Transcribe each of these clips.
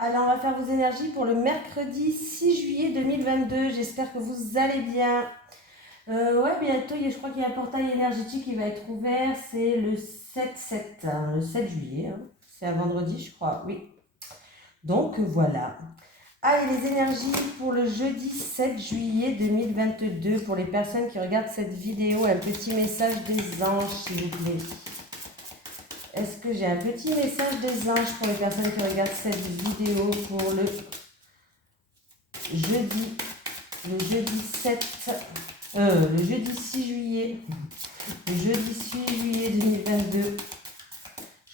Alors, on va faire vos énergies pour le mercredi 6 juillet 2022. J'espère que vous allez bien. Ouais, bientôt, je crois qu'il y a un portail énergétique qui va être ouvert. C'est le 7-7, hein, le 7 juillet. Hein. C'est un vendredi, je crois, oui. Donc, voilà. Allez, les énergies pour le jeudi 7 juillet 2022. Pour les personnes qui regardent cette vidéo, un petit message des anges, s'il vous plaît. Est-ce que j'ai un petit message des anges pour les personnes qui regardent cette vidéo pour le jeudi 6 juillet, le jeudi 6 juillet 2022.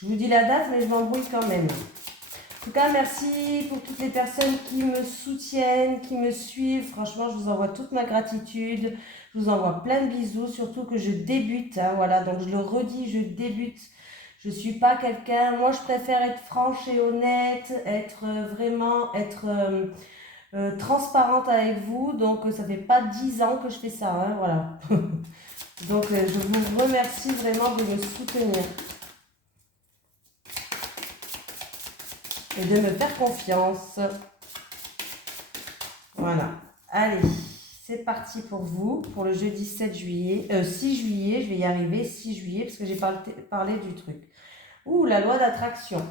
Je vous dis la date, mais je m'embrouille quand même. En tout cas, merci pour toutes les personnes qui me soutiennent, qui me suivent. Franchement, je vous envoie toute ma gratitude. Je vous envoie plein de bisous, surtout que je débute. Hein, voilà, donc je le redis, je débute. Je ne suis pas quelqu'un... Moi, je préfère être franche et honnête, être transparente avec vous. Donc, ça fait pas 10 ans que je fais ça. Hein, voilà. Donc, je vous remercie vraiment de me soutenir. Et de me faire confiance. Voilà. Allez, c'est parti pour vous, pour le jeudi 6 juillet, je vais y arriver, 6 juillet, parce que j'ai parlé du truc. Ouh, la loi d'attraction.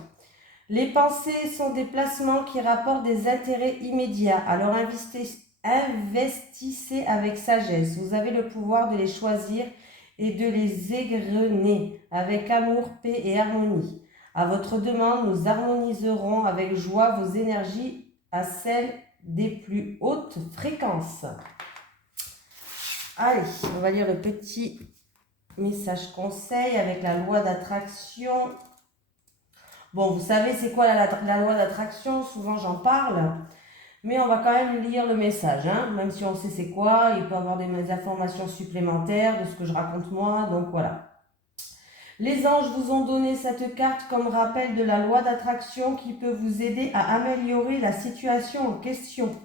Les pensées sont des placements qui rapportent des intérêts immédiats. Alors investissez avec sagesse. Vous avez le pouvoir de les choisir et de les égrener avec amour, paix et harmonie. À votre demande, nous harmoniserons avec joie vos énergies à celles des plus hautes fréquences. Allez, on va lire le petit message conseil avec la loi d'attraction. Bon, vous savez c'est quoi la loi d'attraction, souvent j'en parle, mais on va quand même lire le message, hein, même si on sait c'est quoi, il peut y avoir des informations supplémentaires de ce que je raconte moi, donc voilà. Les anges vous ont donné cette carte comme rappel de la loi d'attraction qui peut vous aider à améliorer la situation en question.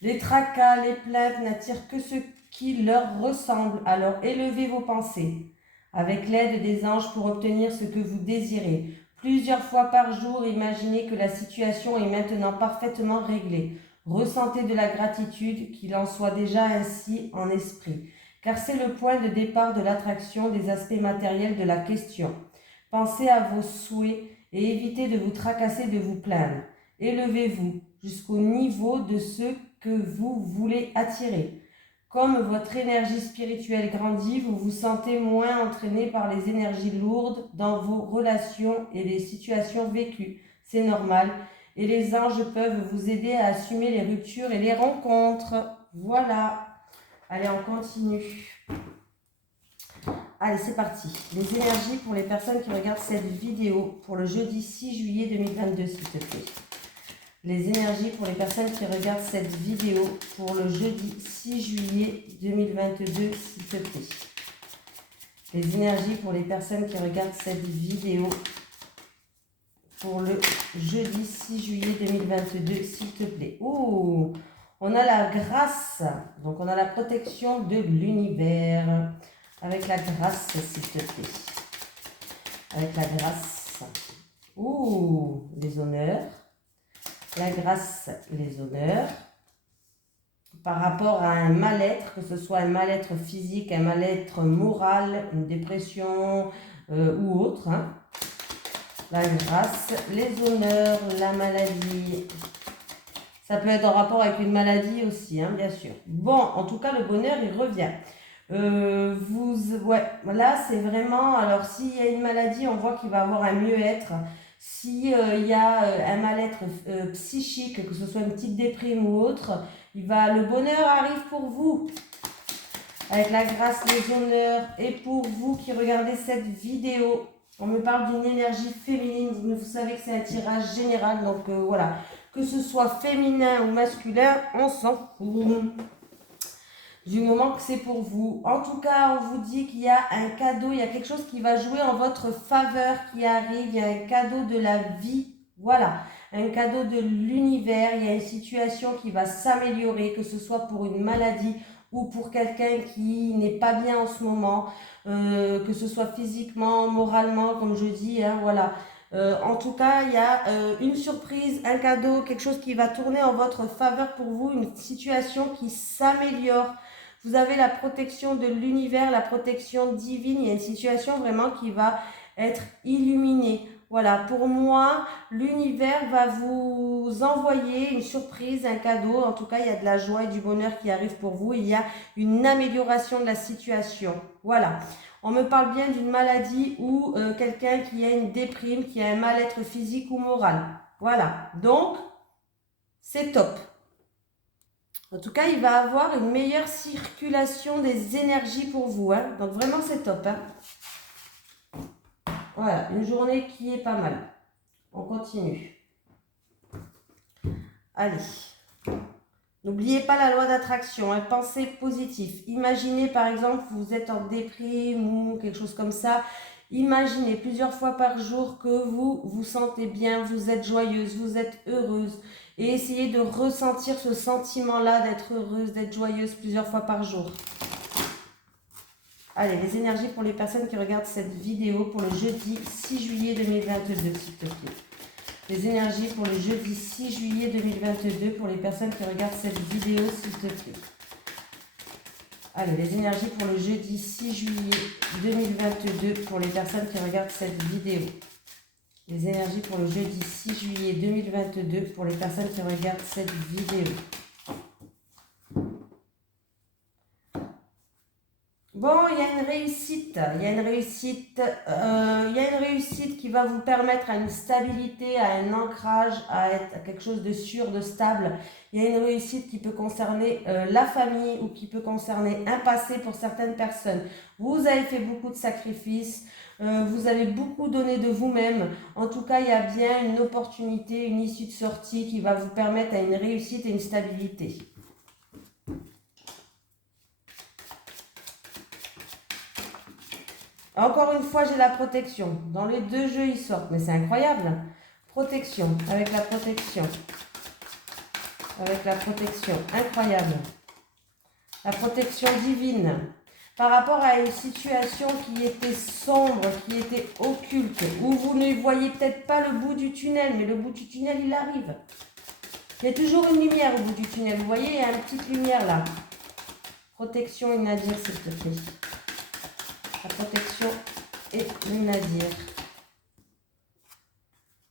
Les tracas, les plaintes n'attirent que ce qui leur ressemble, alors élevez vos pensées avec l'aide des anges pour obtenir ce que vous désirez. Plusieurs fois par jour, imaginez que la situation est maintenant parfaitement réglée. Ressentez de la gratitude, qu'il en soit déjà ainsi en esprit, car c'est le point de départ de l'attraction des aspects matériels de la question. Pensez à vos souhaits et évitez de vous tracasser, de vous plaindre. Élevez-vous jusqu'au niveau de ce que vous voulez attirer. Comme votre énergie spirituelle grandit, vous vous sentez moins entraîné par les énergies lourdes dans vos relations et les situations vécues. C'est normal. Et les anges peuvent vous aider à assumer les ruptures et les rencontres. Voilà. Allez, on continue. Allez, c'est parti. Les énergies pour les personnes qui regardent cette vidéo pour le jeudi 6 juillet 2022, s'il te plaît. Les énergies pour les personnes qui regardent cette vidéo pour le jeudi 6 juillet 2022, s'il te plaît. Les énergies pour les personnes qui regardent cette vidéo pour le jeudi 6 juillet 2022, s'il te plaît. Oh, on a la grâce, donc on a la protection de l'univers. Avec la grâce, s'il te plaît. Avec la grâce. Ouh, les honneurs. La grâce, les honneurs. Par rapport à un mal-être, que ce soit un mal-être physique, un mal-être moral, une dépression ou autre. Hein. La grâce, les honneurs, la maladie. Ça peut être en rapport avec une maladie aussi, hein, bien sûr. Bon, en tout cas, le bonheur, il revient. Là c'est vraiment, alors s'il y a une maladie, on voit qu'il va avoir un mieux-être. S'il y a un mal-être psychique, que ce soit une petite déprime ou autre, le bonheur arrive pour vous. Avec la grâce, les honneurs. Et pour vous qui regardez cette vidéo, on me parle d'une énergie féminine. Vous savez que c'est un tirage général, donc voilà. Que ce soit féminin ou masculin, on s'en fout. Du moment que c'est pour vous. En tout cas, on vous dit qu'il y a un cadeau, il y a quelque chose qui va jouer en votre faveur qui arrive, il y a un cadeau de la vie, voilà, un cadeau de l'univers, il y a une situation qui va s'améliorer, que ce soit pour une maladie ou pour quelqu'un qui n'est pas bien en ce moment, que ce soit physiquement, moralement, comme je dis, hein, voilà. En tout cas, il y a une surprise, un cadeau, quelque chose qui va tourner en votre faveur pour vous, une situation qui s'améliore. Vous avez la protection de l'univers, la protection divine. Il y a une situation vraiment qui va être illuminée. Voilà, pour moi, l'univers va vous envoyer une surprise, un cadeau. En tout cas, il y a de la joie et du bonheur qui arrive pour vous. Il y a une amélioration de la situation. Voilà. On me parle bien d'une maladie ou quelqu'un qui a une déprime, qui a un mal-être physique ou moral. Voilà. Donc, c'est top. En tout cas, il va avoir une meilleure circulation des énergies pour vous. Hein. Donc, vraiment, c'est top. Hein. Voilà, une journée qui est pas mal. On continue. Allez. N'oubliez pas la loi d'attraction, hein. Pensez positif. Imaginez par exemple, vous êtes en déprime ou quelque chose comme ça. Imaginez plusieurs fois par jour que vous vous sentez bien, vous êtes joyeuse, vous êtes heureuse. Et essayez de ressentir ce sentiment-là d'être heureuse, d'être joyeuse plusieurs fois par jour. Allez, les énergies pour les personnes qui regardent cette vidéo pour le jeudi 6 juillet 2022, s'il te plaît. Les énergies pour le jeudi 6 juillet 2022 pour les personnes qui regardent cette vidéo, s'il te plaît. Allez, les énergies pour le jeudi 6 juillet 2022 pour les personnes qui regardent cette vidéo. Les énergies pour le jeudi 6 juillet 2022 pour les personnes qui regardent cette vidéo. Bon, il y a une réussite, il y a une réussite qui va vous permettre à une stabilité, à un ancrage, à quelque chose de sûr, de stable. Il y a une réussite qui peut concerner la famille ou qui peut concerner un passé pour certaines personnes. Vous avez fait beaucoup de sacrifices, vous avez beaucoup donné de vous-même. En tout cas, il y a bien une opportunité, une issue de sortie qui va vous permettre à une réussite et une stabilité. Encore une fois, j'ai la protection. Dans les deux jeux, ils sortent. Mais c'est incroyable. Protection, avec la protection. Avec la protection. Incroyable. La protection divine. Par rapport à une situation qui était sombre, qui était occulte, où vous ne voyez peut-être pas le bout du tunnel, mais le bout du tunnel, il arrive. Il y a toujours une lumière au bout du tunnel. Vous voyez, il y a une petite lumière là. Protection, une Nadir, s'il te plaît. La protection et une Nadir.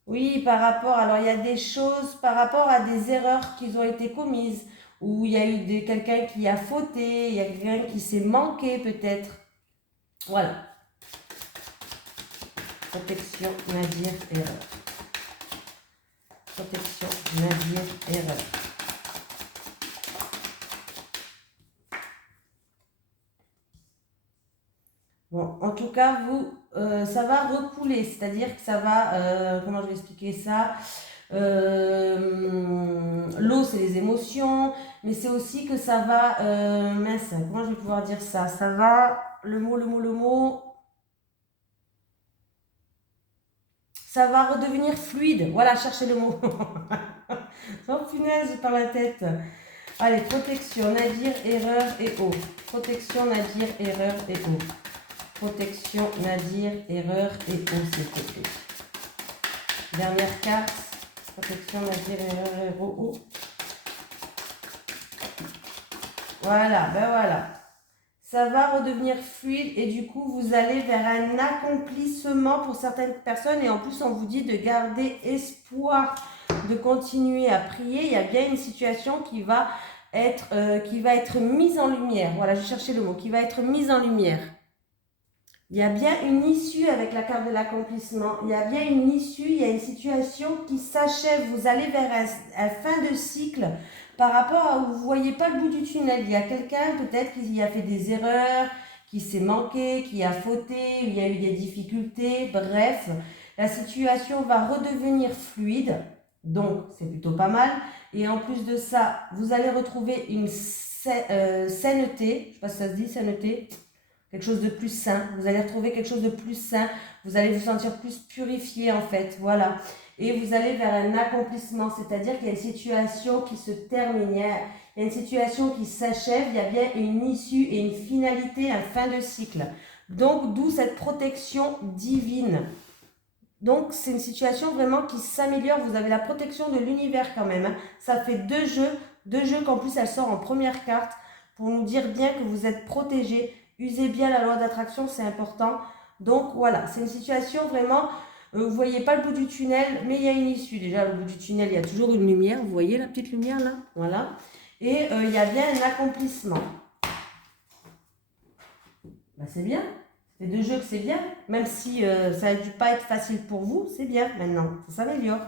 Oui, par rapport, alors il y a des choses, par rapport à des erreurs qui ont été commises, où il y a eu quelqu'un qui a fauté, il y a quelqu'un qui s'est manqué peut-être. Voilà. Protection, Nadir, erreur. Protection, Nadir, erreur. Bon, en tout cas, vous, ça va recouler, c'est-à-dire que ça va, comment je vais expliquer ça? L'eau, c'est les émotions, mais c'est aussi que ça va, mince, comment je vais pouvoir dire ça? Ça va, le mot, ça va redevenir fluide. Voilà, cherchez le mot. Oh punaise, par la tête. Allez, protection, Nadir, erreur et eau. Protection, Nadir, erreur et eau. Protection, Nadir, erreur et eau, s'il te plaît. Dernière carte. Protection, Nadir, erreur et eau. Voilà, ben voilà. Ça va redevenir fluide et du coup, vous allez vers un accomplissement pour certaines personnes. Et en plus, on vous dit de garder espoir, de continuer à prier. Il y a bien une situation qui va être mise en lumière. Voilà, je cherchais le mot. Qui va être mise en lumière. Il y a bien une issue avec la carte de l'accomplissement. Il y a bien une issue, il y a une situation qui s'achève. Vous allez vers un fin de cycle par rapport à où vous ne voyez pas le bout du tunnel. Il y a quelqu'un peut-être qui a fait des erreurs, qui s'est manqué, qui a fauté, il y a eu des difficultés. Bref, la situation va redevenir fluide. Donc, c'est plutôt pas mal. Et en plus de ça, vous allez retrouver une sainteté. Je ne sais pas si ça se dit, sainteté. Quelque chose de plus sain. Vous allez retrouver quelque chose de plus sain. Vous allez vous sentir plus purifié en fait. Voilà. Et vous allez vers un accomplissement. C'est-à-dire qu'il y a une situation qui se termine. Il y a une situation qui s'achève. Il y a bien une issue et une finalité, un fin de cycle. Donc, d'où cette protection divine. Donc, c'est une situation vraiment qui s'améliore. Vous avez la protection de l'univers quand même. Hein. Ça fait deux jeux qu'en plus, elle sort en première carte pour nous dire bien que vous êtes protégé. Usez bien la loi d'attraction, c'est important. Donc, voilà, c'est une situation vraiment... vous ne voyez pas le bout du tunnel, mais il y a une issue. Déjà, le bout du tunnel, il y a toujours une lumière. Vous voyez la petite lumière là? Voilà. Et il y a bien un accomplissement. Ben, c'est bien. C'est deux jeux que c'est bien. Même si ça n'a dû pas être facile pour vous, c'est bien maintenant. Ça s'améliore.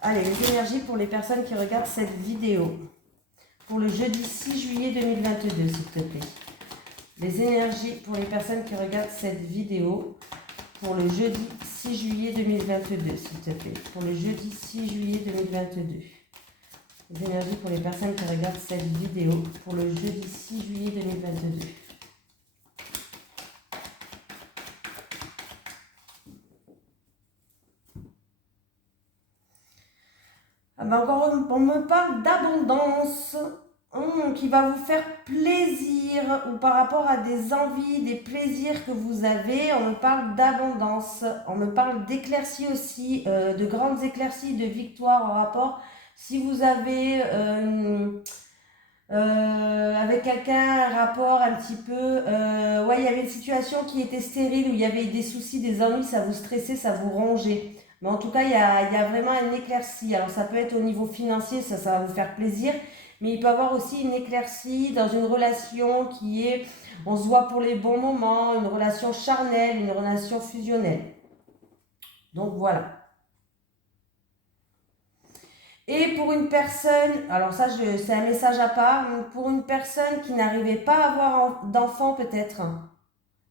Allez, les énergies pour les personnes qui regardent cette vidéo. Pour le jeudi 6 juillet 2022, s'il te plaît. Les énergies pour les personnes qui regardent cette vidéo. Pour le jeudi 6 juillet 2022, s'il te plaît. Pour le jeudi 6 juillet 2022. Les énergies pour les personnes qui regardent cette vidéo. Pour le jeudi 6 juillet 2022. Ah ben encore, on me parle d'abondance qui va vous faire plaisir ou par rapport à des envies, des plaisirs que vous avez. On me parle d'abondance, on me parle d'éclaircies aussi, de grandes éclaircies, de victoires en rapport. Si vous avez avec quelqu'un un rapport un petit peu, ouais, il y avait une situation qui était stérile où il y avait des soucis, des ennuis, ça vous stressait, ça vous rongeait. Mais en tout cas, il y a vraiment une éclaircie. Alors, ça peut être au niveau financier, ça va vous faire plaisir. Mais il peut y avoir aussi une éclaircie dans une relation qui est, on se voit pour les bons moments, une relation charnelle, une relation fusionnelle. Donc, voilà. Et pour une personne, alors ça c'est un message à part, pour une personne qui n'arrivait pas à avoir d'enfant peut-être,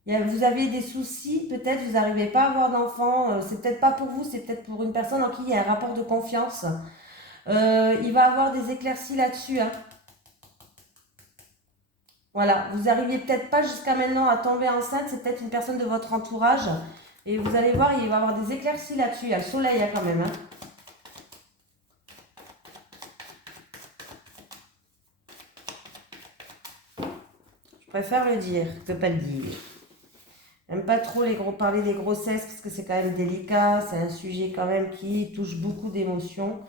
vous avez des soucis, peut-être vous n'arrivez pas à avoir d'enfant, c'est peut-être pas pour vous, c'est peut-être pour une personne en qui il y a un rapport de confiance. Il va avoir des éclaircies là-dessus. Hein. Voilà, vous n'arriviez peut-être pas jusqu'à maintenant à tomber enceinte, c'est peut-être une personne de votre entourage. Et vous allez voir, il va y avoir des éclaircies là-dessus, il y a le soleil hein, quand même. Hein. Je préfère le dire que pas le dire. J'aime pas trop parler des grossesses parce que c'est quand même délicat, c'est un sujet quand même qui touche beaucoup d'émotions,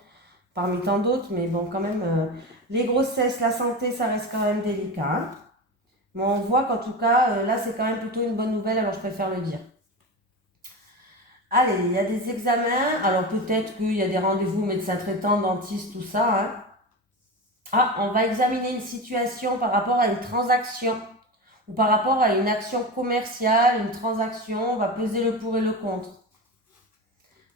parmi tant d'autres, mais bon quand même, les grossesses, la santé, ça reste quand même délicat. Hein. Mais on voit qu'en tout cas, là c'est quand même plutôt une bonne nouvelle, alors je préfère le dire. Allez, il y a des examens, alors peut-être qu'il y a des rendez-vous médecin traitant, dentiste, tout ça. Hein. Ah, on va examiner une situation par rapport à une transaction. Ou par rapport à une action commerciale, une transaction, on va peser le pour et le contre.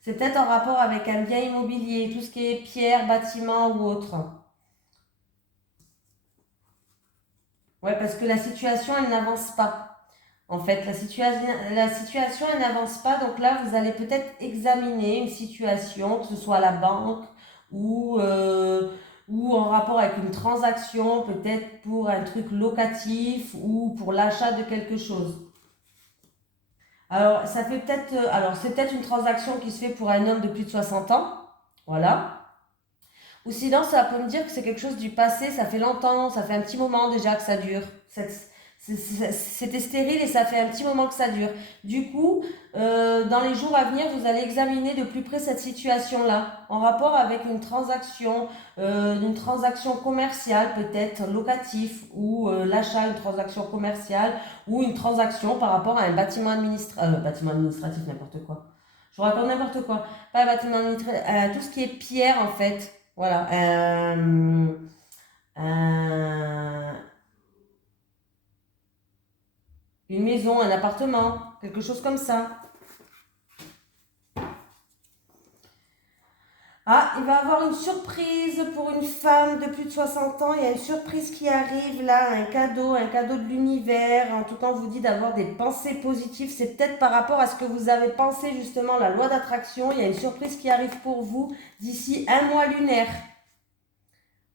C'est peut-être en rapport avec un bien immobilier, tout ce qui est pierre, bâtiment ou autre. Ouais, parce que la situation, elle n'avance pas. En fait, la situation, elle n'avance pas. Donc là, vous allez peut-être examiner une situation, que ce soit à la banque ou en rapport avec une transaction, peut-être pour un truc locatif ou pour l'achat de quelque chose. Alors, ça fait peut-être, alors c'est peut-être une transaction qui se fait pour un homme de plus de 60 ans. Voilà. Ou sinon, ça peut me dire que c'est quelque chose du passé, ça fait longtemps, ça fait un petit moment déjà que ça dure. C'était stérile et ça fait un petit moment que ça dure. Du coup, dans les jours à venir, vous allez examiner de plus près cette situation-là, en rapport avec une transaction commerciale peut-être locatif, ou l'achat, une transaction commerciale, ou une transaction par rapport à un bâtiment administratif, n'importe quoi. Je vous raconte n'importe quoi. Pas un bâtiment administratif, tout ce qui est pierre en fait. Voilà. Une maison, un appartement, quelque chose comme ça. Ah, il va y avoir une surprise pour une femme de plus de 60 ans. Il y a une surprise qui arrive là, un cadeau de l'univers. En tout cas, on vous dit d'avoir des pensées positives. C'est peut-être par rapport à ce que vous avez pensé justement, la loi d'attraction. Il y a une surprise qui arrive pour vous d'ici un mois lunaire.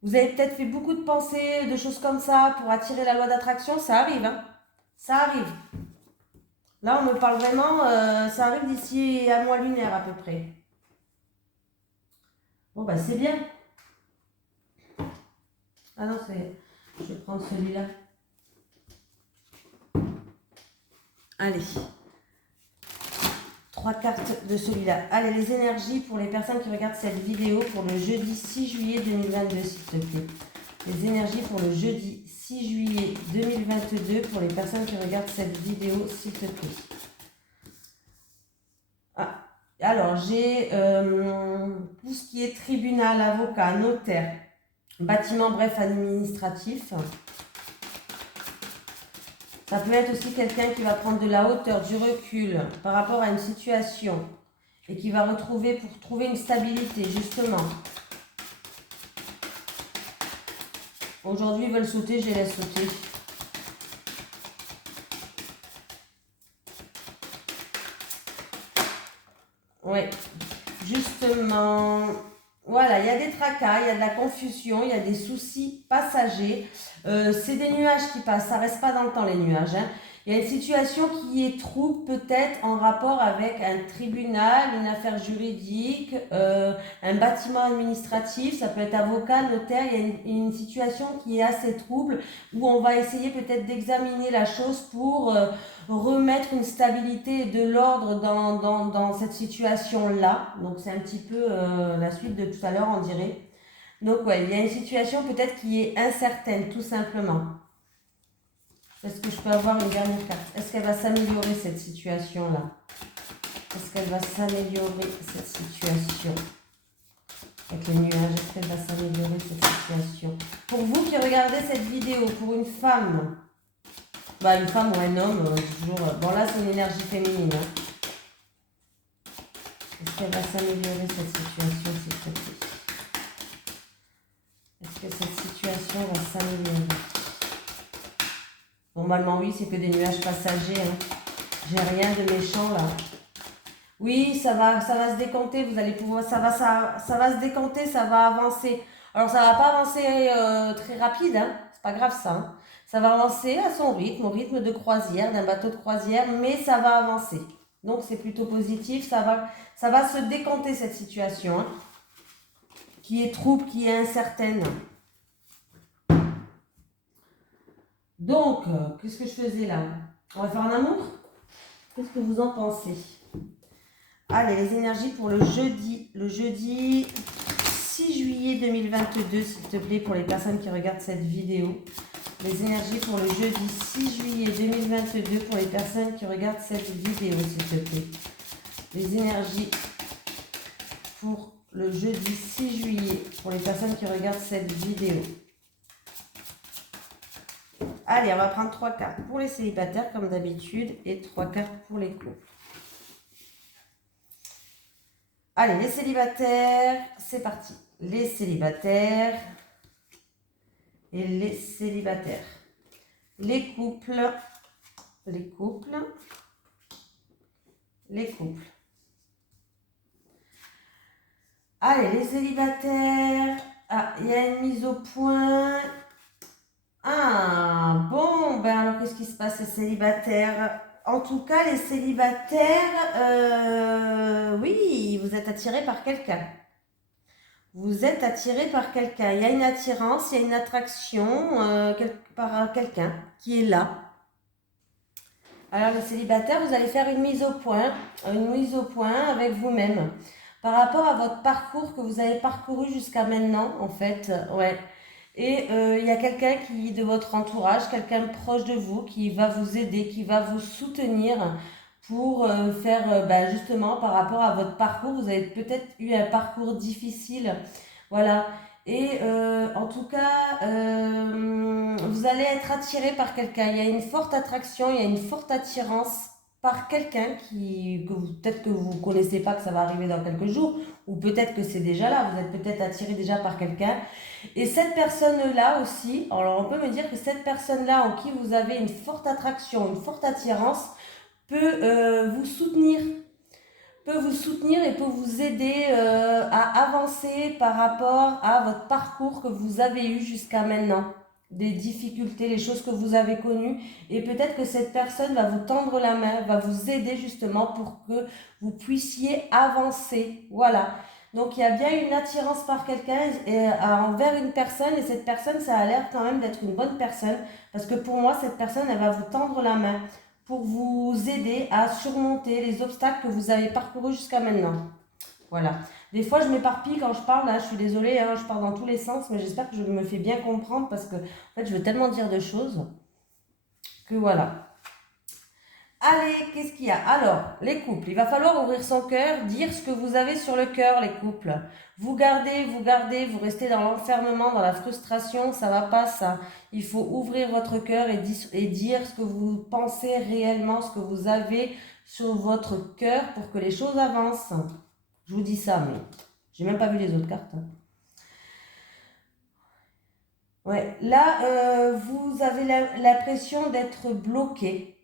Vous avez peut-être fait beaucoup de pensées, de choses comme ça pour attirer la loi d'attraction. Ça arrive, hein. Ça arrive. Là, on me parle vraiment, ça arrive d'ici un mois lunaire à peu près. Bon, bah c'est bien. Ah non, je vais prendre celui-là. Allez. 3 cartes de celui-là. Allez, les énergies pour les personnes qui regardent cette vidéo pour le jeudi 6 juillet 2022, s'il te plaît. Les énergies pour le jeudi 6 juillet 2022 pour les personnes qui regardent cette vidéo, s'il te plaît. Ah, alors, j'ai tout ce qui est tribunal, avocat, notaire, bâtiment, bref, administratif. Ça peut être aussi quelqu'un qui va prendre de la hauteur, du recul par rapport à une situation et qui va retrouver pour trouver une stabilité, justement. Aujourd'hui, ils veulent sauter, je les laisse sauter. Oui, justement, voilà, il y a des tracas, il y a de la confusion, il y a des soucis passagers. C'est des nuages qui passent, ça ne reste pas dans le temps les nuages. Hein. Il y a une situation qui est trouble peut-être en rapport avec un tribunal, une affaire juridique, un bâtiment administratif, ça peut être avocat, notaire. Il y a une situation qui est assez trouble où on va essayer peut-être d'examiner la chose pour remettre une stabilité et de l'ordre dans cette situation-là. Donc c'est un petit peu la suite de tout à l'heure, on dirait. Donc ouais, il y a une situation peut-être qui est incertaine, tout simplement. Est-ce que je peux avoir une dernière carte? Est-ce qu'elle va s'améliorer cette situation-là? Est-ce qu'elle va s'améliorer cette situation? Avec les nuages, est-ce qu'elle va s'améliorer cette situation? Pour vous qui regardez cette vidéo, pour une femme, une femme ou un homme, toujours. Bon là c'est une énergie féminine. Hein. Est-ce qu'elle va s'améliorer cette situation, s'il te plaît? Est-ce que cette situation va s'améliorer? Normalement, oui, c'est que des nuages passagers. Hein. J'ai rien de méchant là. Oui, ça va se décanter. Vous allez pouvoir, ça va se décanter, ça va avancer. Alors, ça va pas avancer très rapide. Hein. C'est pas grave ça. Hein. Ça va avancer à son rythme, au rythme de croisière, d'un bateau de croisière, mais ça va avancer. Donc, c'est plutôt positif. Ça va se décanter cette situation. Hein. Qui est trouble, qui est incertaine. Donc, qu'est-ce que je faisais là? On va faire un amour? Qu'est-ce que vous en pensez? Allez, les énergies pour le jeudi 6 juillet 2022, s'il te plaît, pour les personnes qui regardent cette vidéo. Les énergies pour le jeudi 6 juillet 2022, pour les personnes qui regardent cette vidéo, s'il te plaît. Les énergies pour le jeudi 6 juillet, pour les personnes qui regardent cette vidéo. Allez, on va prendre 3 cartes pour les célibataires, comme d'habitude, et 3 cartes pour les couples. Allez, les célibataires, c'est parti. Les célibataires et les célibataires. Les couples, les couples, les couples. Allez, les célibataires. Ah, il y a une mise au point. Ah, bon, ben alors qu'est-ce qui se passe les célibataires? En tout cas, les célibataires, oui, vous êtes attirés par quelqu'un. Vous êtes attirés par quelqu'un. Il y a une attirance, il y a une attraction par quelqu'un qui est là. Alors les célibataires, vous allez faire une mise au point avec vous-même. Par rapport à votre parcours que vous avez parcouru jusqu'à maintenant, en fait, ouais. Et il y a quelqu'un qui de votre entourage, quelqu'un proche de vous, qui va vous aider, qui va vous soutenir pour faire justement par rapport à votre parcours. Vous avez peut-être eu un parcours difficile, voilà. Et en tout cas, vous allez être attiré par quelqu'un. Il y a une forte attraction, il y a une forte attirance par quelqu'un peut-être que vous ne connaissez pas, que ça va arriver dans quelques jours, ou peut-être que c'est déjà là, vous êtes peut-être attiré déjà par quelqu'un. Et cette personne-là aussi, alors on peut me dire que cette personne-là en qui vous avez une forte attraction, une forte attirance, peut vous soutenir et peut vous aider à avancer par rapport à votre parcours que vous avez eu jusqu'à maintenant. Des difficultés, les choses que vous avez connues, et peut-être que cette personne va vous tendre la main, va vous aider justement pour que vous puissiez avancer. Voilà. Donc il y a bien une attirance par quelqu'un envers une personne, et cette personne, ça a l'air quand même d'être une bonne personne, parce que pour moi, cette personne, elle va vous tendre la main pour vous aider à surmonter les obstacles que vous avez parcourus jusqu'à maintenant. Voilà. Des fois, je m'éparpille quand je parle, là, je suis désolée, hein, je pars dans tous les sens, mais j'espère que je me fais bien comprendre parce que, en fait, je veux tellement dire de choses que voilà. Allez, qu'est-ce qu'il y a? Alors, les couples, il va falloir ouvrir son cœur, dire ce que vous avez sur le cœur, les couples. Vous gardez, vous restez dans l'enfermement, dans la frustration, ça va pas ça. Il faut ouvrir votre cœur et dire ce que vous pensez réellement, ce que vous avez sur votre cœur pour que les choses avancent. Je vous dis ça, mais j'ai même pas vu les autres cartes. Ouais, là, vous avez l'impression d'être bloqué.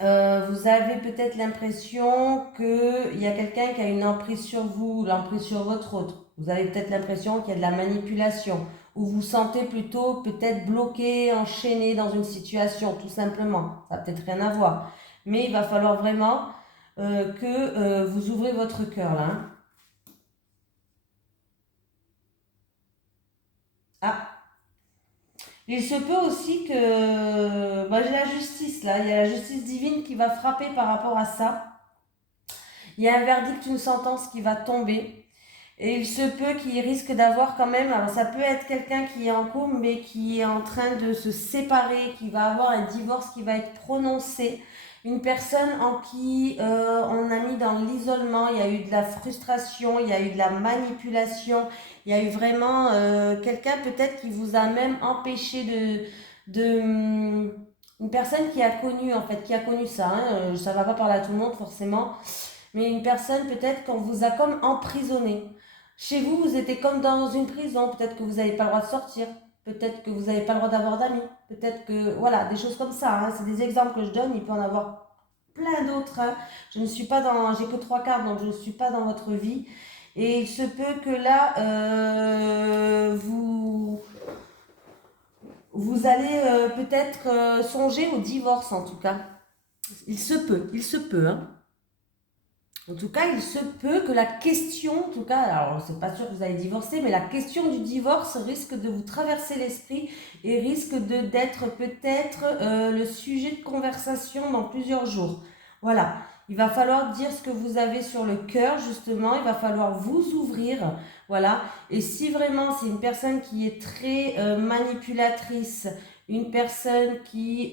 Vous avez peut-être l'impression qu'il y a quelqu'un qui a une emprise sur vous, l'emprise sur votre autre. Vous avez peut-être l'impression qu'il y a de la manipulation, ou vous sentez plutôt peut-être bloqué, enchaîné dans une situation, tout simplement. Ça n'a peut-être rien à voir. Mais il va falloir vraiment que vous ouvrez votre cœur là. Hein. Ah, il se peut aussi que... Bah, j'ai la justice là, il y a la justice divine qui va frapper par rapport à ça. Il y a un verdict, une sentence qui va tomber. Et il se peut qu'il risque d'avoir quand même, alors ça peut être quelqu'un qui est en couple mais qui est en train de se séparer, qui va avoir un divorce qui va être prononcé. Une personne en qui on a mis dans l'isolement, il y a eu de la frustration, il y a eu de la manipulation, il y a eu vraiment quelqu'un peut-être qui vous a même empêché une personne qui a connu en fait, qui a connu ça, hein, ça va pas parler à tout le monde forcément, mais une personne peut-être qu'on vous a comme emprisonné. Chez vous, vous étiez comme dans une prison. Peut-être que vous n'avez pas le droit de sortir. Peut-être que vous n'avez pas le droit d'avoir d'amis. Peut-être que, voilà, des choses comme ça. Hein. C'est des exemples que je donne. Il peut en avoir plein d'autres. Hein. Je ne suis pas dans... J'ai que 3 cartes, donc je ne suis pas dans votre vie. Et il se peut que là, vous allez peut-être songer au divorce, en tout cas. Il se peut, hein. En tout cas, il se peut que la question, en tout cas, alors c'est pas sûr que vous allez divorcer, mais la question du divorce risque de vous traverser l'esprit et risque d'être peut-être le sujet de conversation dans plusieurs jours. Voilà, il va falloir dire ce que vous avez sur le cœur, justement, il va falloir vous ouvrir, voilà. Et si vraiment c'est une personne qui est très manipulatrice, une personne qui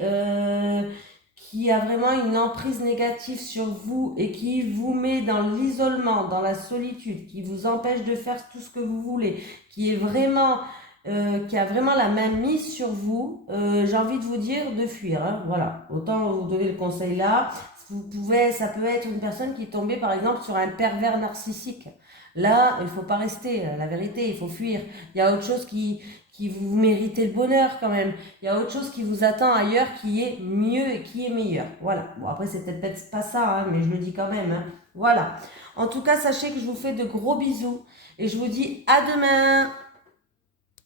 a vraiment une emprise négative sur vous et qui vous met dans l'isolement, dans la solitude, qui vous empêche de faire tout ce que vous voulez, qui a vraiment la main mise sur vous, j'ai envie de vous dire de fuir. Hein, voilà, autant vous donner le conseil là. Ça peut être une personne qui est tombée par exemple sur un pervers narcissique. Là, il ne faut pas rester, la vérité, il faut fuir. Il y a autre chose qui vous méritez le bonheur quand même. Il y a autre chose qui vous attend ailleurs qui est mieux et qui est meilleur. Voilà. Bon, après, c'est peut-être pas ça, hein, mais je le dis quand même. Hein. Voilà. En tout cas, sachez que je vous fais de gros bisous et je vous dis à demain.